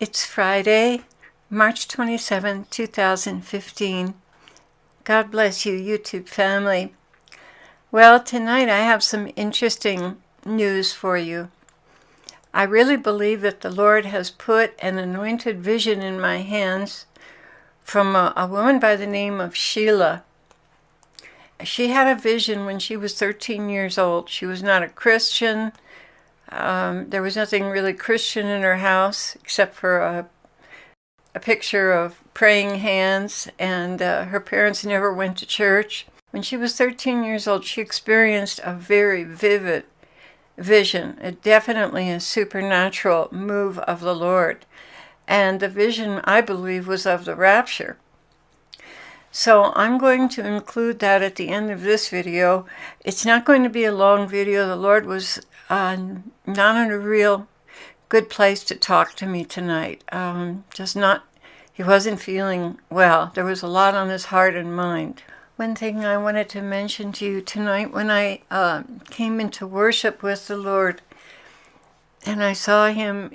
It's Friday, March 27, 2015. God bless you, YouTube family. Well, tonight I have some interesting news for you. I really believe that the Lord has put an anointed vision in my hands from a woman by the name of Sheila. She had a vision when she was 13 years old. She was not a Christian. There was nothing really Christian in her house except for a picture of praying hands, and her parents never went to church. When she was 13 years old, she experienced a very vivid vision, definitely a supernatural move of the Lord. And the vision, I believe, was of the rapture. So I'm going to include that at the end of this video. It's not going to be a long video. The Lord was not in a real good place to talk to me tonight. He wasn't feeling well. There was a lot on his heart and mind. One thing I wanted to mention to you tonight, when I came into worship with the Lord and I saw him,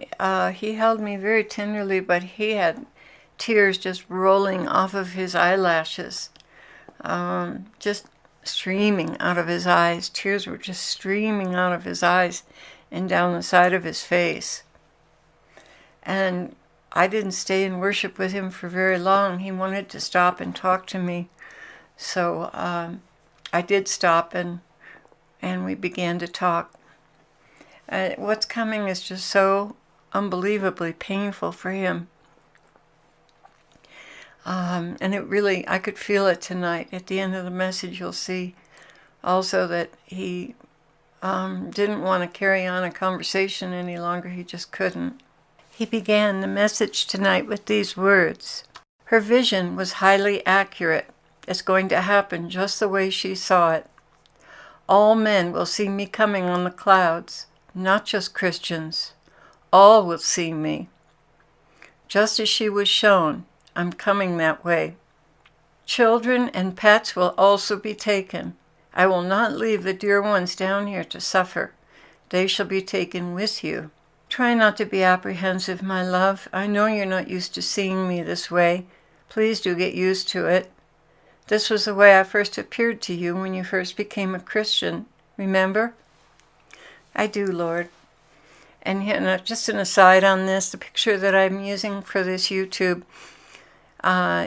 he held me very tenderly, but he had tears just rolling off of his eyelashes, just streaming out of his eyes. Tears were just streaming out of his eyes and down the side of his face. And I didn't stay in worship with him for very long. He wanted to stop and talk to me. So I did stop, and we began to talk. What's coming is just so unbelievably painful for him. And it really, I could feel it tonight. At the end of the message, you'll see also that he didn't want to carry on a conversation any longer. He just couldn't. He began the message tonight with these words. Her vision was highly accurate. It's going to happen just the way she saw it. All men will see me coming on the clouds, not just Christians. All will see me. Just as she was shown, I'm coming that way. Children and pets will also be taken. I will not leave the dear ones down here to suffer. They shall be taken with you. Try not to be apprehensive, my love. I know you're not used to seeing me this way. Please do get used to it. This was the way I first appeared to you when you first became a Christian. Remember? I do, Lord. And just an aside on this, the picture that I'm using for this YouTube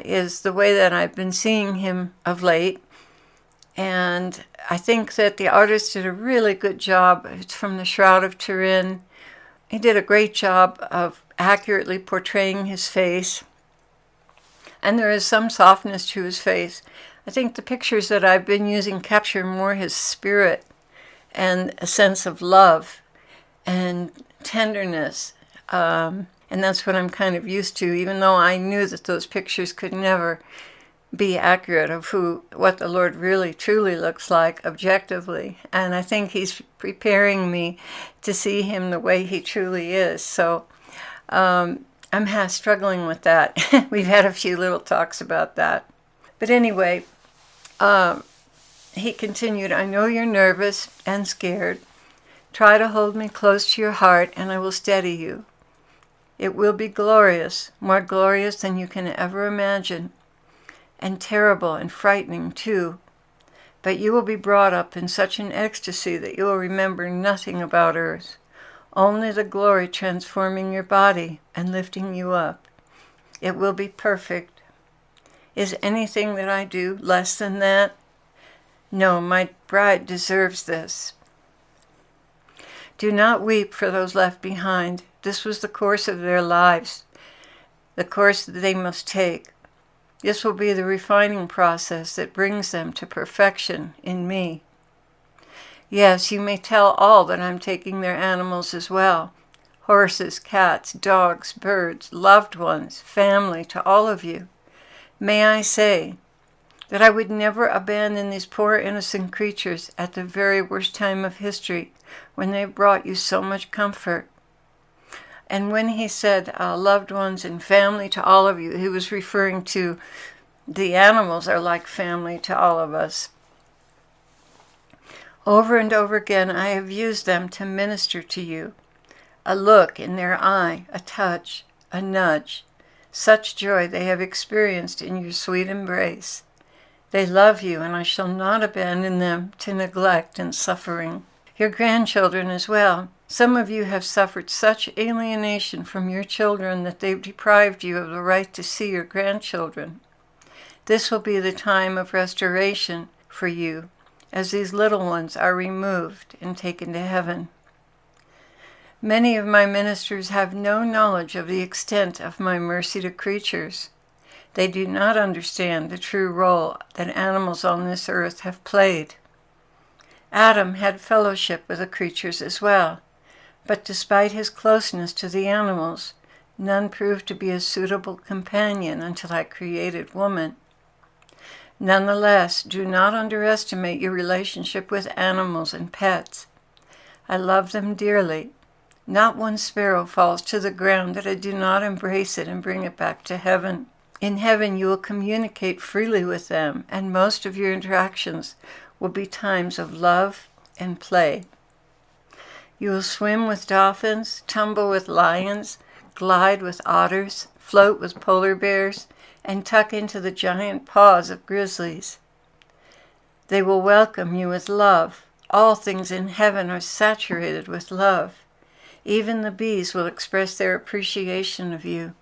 is the way that I've been seeing him of late. And I think that the artist did a really good job. It's from the Shroud of Turin. He did a great job of accurately portraying his face. And there is some softness to his face. I think the pictures that I've been using capture more his spirit and a sense of love and tenderness. And that's what I'm kind of used to, even though I knew that those pictures could never be accurate of what the Lord really truly looks like objectively. And I think he's preparing me to see him the way he truly is. So I'm struggling with that. We've had a few little talks about that. But anyway, he continued, I know you're nervous and scared. Try to hold me close to your heart and I will steady you. It will be glorious, more glorious than you can ever imagine, and terrible and frightening too. But you will be brought up in such an ecstasy that you will remember nothing about earth, only the glory transforming your body and lifting you up. It will be perfect. Is anything that I do less than that? No, my bride deserves this. Do not weep for those left behind. This was the course of their lives, the course that they must take. This will be the refining process that brings them to perfection in me. Yes, you may tell all that I'm taking their animals as well. Horses, cats, dogs, birds, loved ones, family, to all of you. May I say that I would never abandon these poor innocent creatures at the very worst time of history when they brought you so much comfort. And when he said loved ones and family to all of you, he was referring to the animals are like family to all of us. Over and over again, I have used them to minister to you. A look in their eye, a touch, a nudge. Such joy they have experienced in your sweet embrace. They love you, and I shall not abandon them to neglect and suffering. Your grandchildren as well. Some of you have suffered such alienation from your children that they've deprived you of the right to see your grandchildren. This will be the time of restoration for you, as these little ones are removed and taken to heaven. Many of my ministers have no knowledge of the extent of my mercy to creatures. They do not understand the true role that animals on this earth have played. Adam had fellowship with the creatures as well, but despite his closeness to the animals, none proved to be a suitable companion until I created woman. Nonetheless, do not underestimate your relationship with animals and pets. I love them dearly. Not one sparrow falls to the ground that I do not embrace it and bring it back to heaven. In heaven, you will communicate freely with them, and most of your interactions will be times of love and play. You will swim with dolphins, tumble with lions, glide with otters, float with polar bears, and tuck into the giant paws of grizzlies. They will welcome you with love. All things in heaven are saturated with love. Even the bees will express their appreciation of you.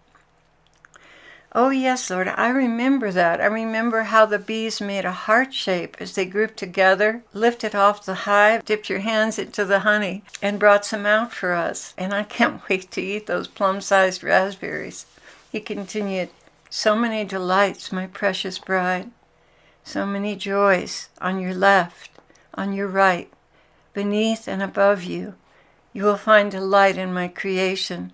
Oh yes, Lord, I remember that. I remember how the bees made a heart shape as they grouped together, lifted off the hive, dipped your hands into the honey, and brought some out for us. And I can't wait to eat those plum-sized raspberries. He continued, so many delights, my precious bride. So many joys on your left, on your right, beneath and above you. You will find delight in my creation,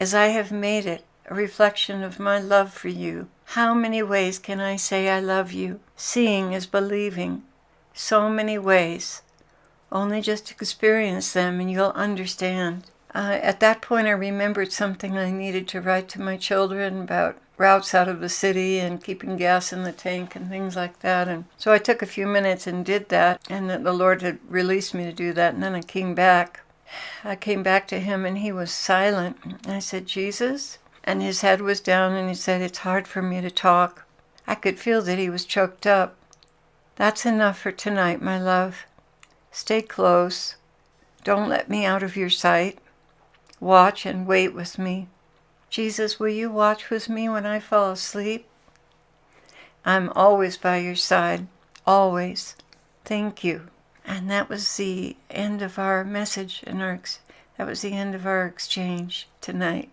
as I have made it a reflection of my love for you. How many ways can I say I love you? Seeing is believing. So many ways. Only just experience them and you'll understand. At that point, I remembered something I needed to write to my children about routes out of the city and keeping gas in the tank and things like that. And so I took a few minutes and did that, and the Lord had released me to do that. And then I came back. To him, and he was silent. I said, Jesus? And his head was down, and he said, it's hard for me to talk. I could feel that he was choked up. That's enough for tonight, my love. Stay close. Don't let me out of your sight. Watch and wait with me. Jesus, will you watch with me when I fall asleep? I'm always by your side. Always. Thank you. And that was the end of our message, and that was the end of our exchange tonight.